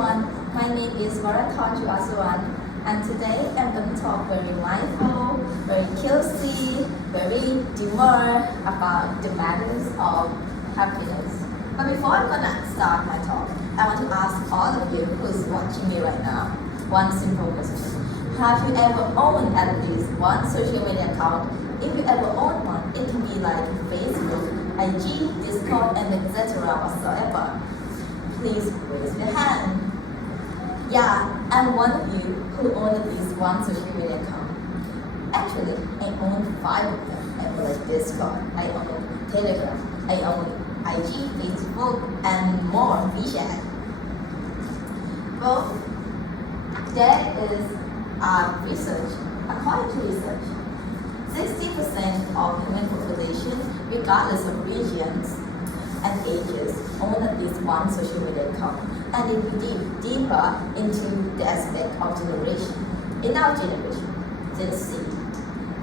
everyone, my name is Wrrn, and today I'm going to talk very mindful, very curiosity, very demure about the matters of happiness. But before I'm gonna start my talk, I want to ask all of you who's watching me right now one simple question. Have you ever owned at least one social media account? If you ever own one, it can be like Facebook, IG, Discord, and etc. whatsoever. Please raise your hand. Yeah, I'm one of you who own at least one social media account. Actually, I own 5 of them. I own like Discord, I own Telegram, I own IG, Facebook, and more WeChat. Well, there is research. According to research, 60% of human population, regardless of regions and ages, own at least one social media account. And if we dig deeper into the aspect of generation, in our generation, Gen Z,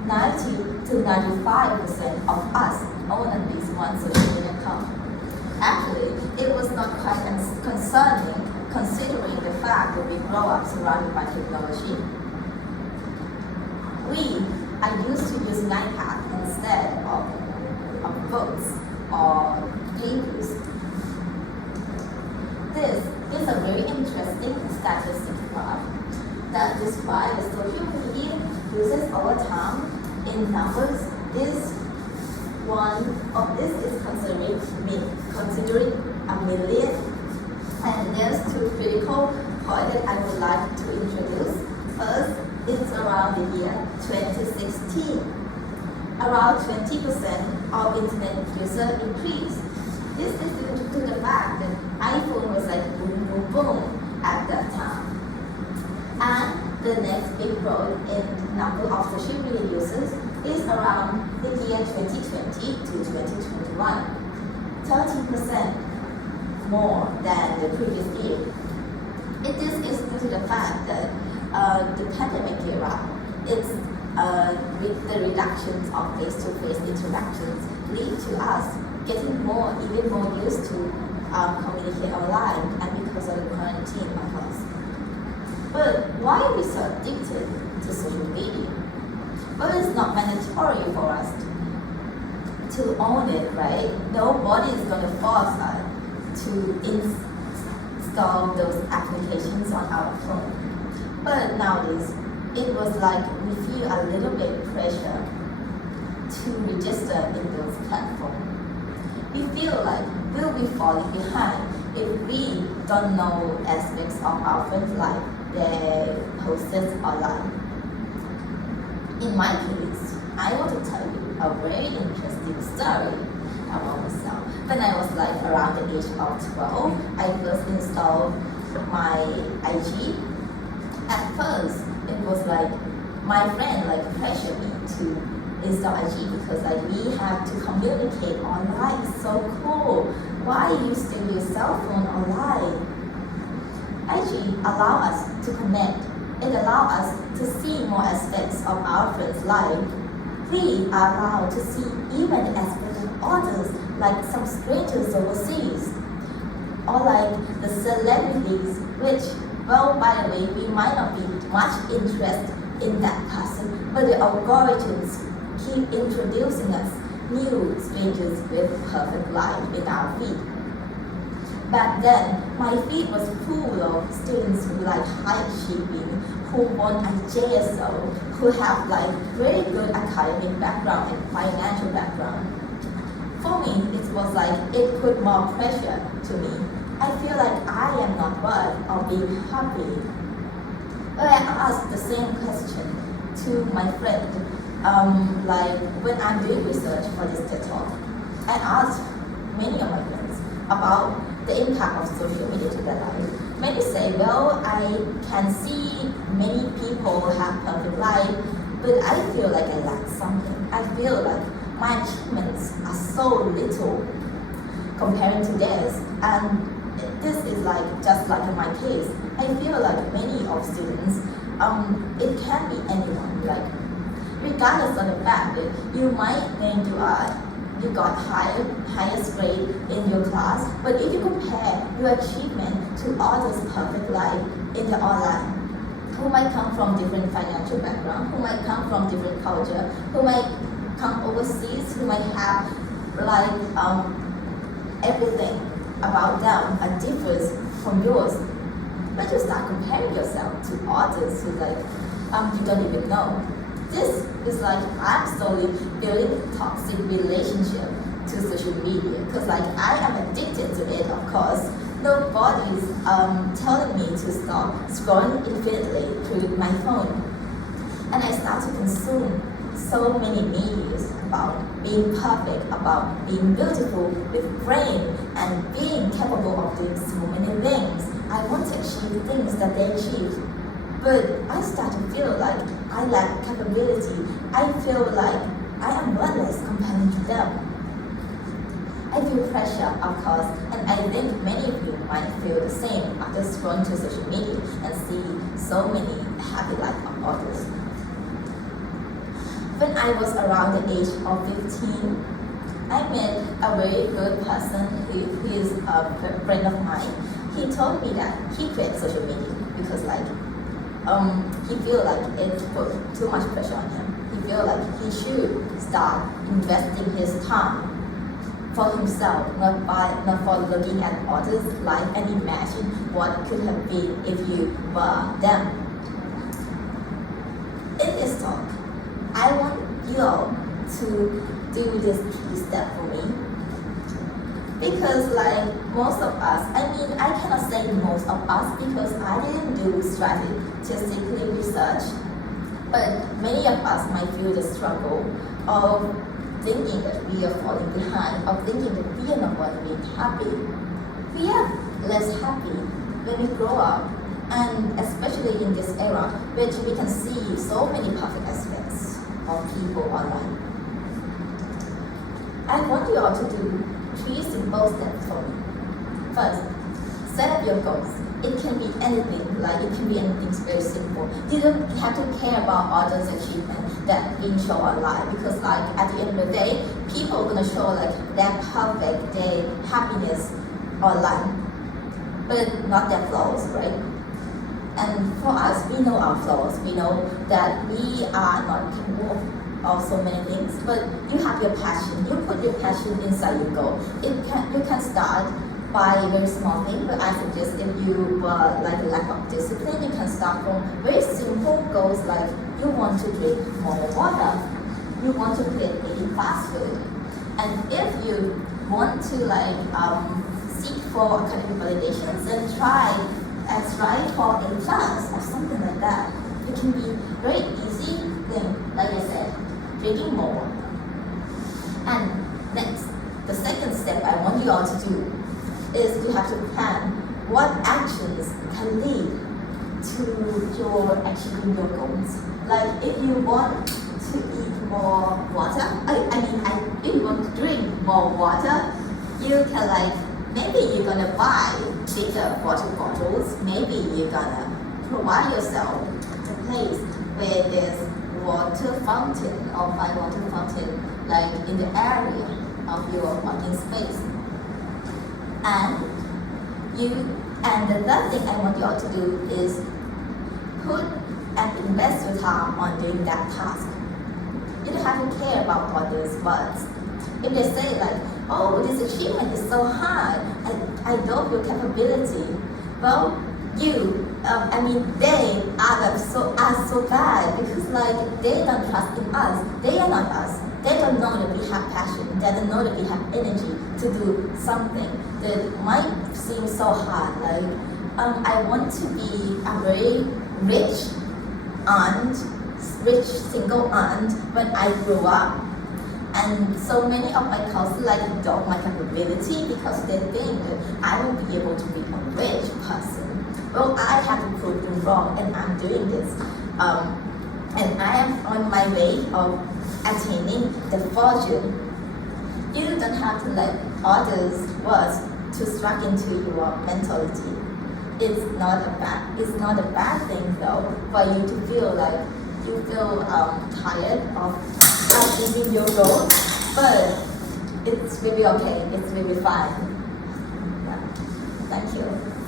90 to 95% of us own at least one social media account. Actually, it was not quite concerning considering the fact that we grow up surrounded by technology. I used to use an iPad instead of books or e-books. This is a very interesting statistic graph that describes social media users over time in numbers. This is considering a million, and there's 2 critical points that I would like to introduce. First, it's around the year 2016. Around 20% of internet user increased. This is due to the fact that iPhone was like boom at that time. And the next big growth in number of social media users is around the year 2020 to 2021. 13% more than the previous year. This is due to the fact that the pandemic era, with the reductions of face-to-face interactions lead to us getting even more used to communicate online and because of the quarantine methods. But why are we so addicted to social media? Well, it's not mandatory for us to own it, right? Nobody is going to force us to install those applications on our phone. But nowadays, it was like we feel a little bit pressure to register in those platforms. We feel like we'll be falling behind if we don't know aspects of our friends' life they posted online. In my case, I want to tell you a very interesting story about myself. When I was like around the age of 12, I first installed my IG. At first, it was like my friend pressured me to install IG because we have to communicate online. It's so cool. Why you still use cell phone online? IG allow us to connect. It allow us to see more aspects of our friends' life. We are allowed to see even aspects of others, like some strangers overseas, or like the celebrities, which, well, by the way, we might not be much interested in that person, but the algorithms keep introducing us new strangers with perfect life in our feed. Back then, my feed was full of students who like high achieving, who want a JSO, who have very good academic background and financial background. For me, it was it put more pressure to me. I feel like I am not worth of being happy. But I asked the same question to my friend. When I'm doing research for this TED Talk, I asked many of my friends about the impact of social media to their life. Many say, well, I can see many people have perfect life, but I feel like I lack something. I feel like my achievements are so little comparing to theirs. And this is just like in my case. I feel like many of students, it can be anyone, regardless of the fact that you might think you are you got highest grade in your class, but if you compare your achievement to others' perfect life in the online, who might come from different financial background, who might come from different culture, who might come overseas, who might have like everything about them that differs from yours. But you start comparing yourself to others who like you don't even know. This is like I'm slowly building a toxic relationship to social media because like I am addicted to it, of course. Nobody's telling me to stop scrolling infinitely through my phone. And I start to consume so many medias about being perfect, about being beautiful with brain and being capable of doing so many things. I want to achieve things that they achieve. But I start to feel like I lack capability. I feel like I am worthless compared to them. I feel pressure, of course, and I think many of you might feel the same after scrolling through social media and see so many happy lives of others. When I was around the age of 15, I met a very good person who is a friend of mine. He told me that he quit social media because he feel like it put too much pressure on him. He feel like he should start investing his time for himself, not for looking at others' life and imagine what could have been if you were them. In this talk, I want you all to do this key step for me. Because like most of us, I cannot say most of us because I didn't do statistically research, but many of us might feel the struggle of thinking that we are falling behind, of thinking that we are not going to be happy. We are less happy when we grow up, and especially in this era, which we can see so many perfect aspects of people online. I want you all to do 3 simple steps for me. First, set up your goals. It can be anything, like it can be anything very simple. You don't have to care about others' achievement that being shown online because like at the end of the day, people are gonna show like their perfect, their happiness online, but not their flaws, right? And for us, we know our flaws. We know that we are not capable of so many things, but you have your passion. You put your passion inside your goal. You can start by a very small thing, but I suggest if you like lack of discipline, you can start from very simple goals like you want to drink more water, you want to quit eating fast food, and if you want to like seek for academic validations, then try for a class or something like that. It can be very easy thing, like I said, drinking more water. And next, the second step I want you all to do is you have to plan what actions can lead to your achieving your goals. Like if you want to eat more water, if you want to drink more water, you can like, maybe you're gonna buy bigger water bottles, maybe you're gonna provide yourself a place where there's water fountain or find water fountain like in the area of your working space. And the third thing I want you all to do is put and invest your time on doing that task. You don't have to care about others' words. If they say like, oh, this achievement is so high, I love your capability. Well, they are so bad because like they don't trust in us. They are not us. They don't know that we have passion. They don't know that we have energy to do something that might seem so hard. Like I want to be a very rich single aunt when I grew up. And so many of my cousins like doubt my capability because they think that I will be able to be a rich person. Well, I have to prove them wrong, and I'm doing this. And I am on my way of attaining the fortune. You don't have to let others' words to strike into your mentality. It's not a bad thing though for you to feel like you feel tired of achieving your goals, but it's really okay. It's really fine. Yeah. Thank you.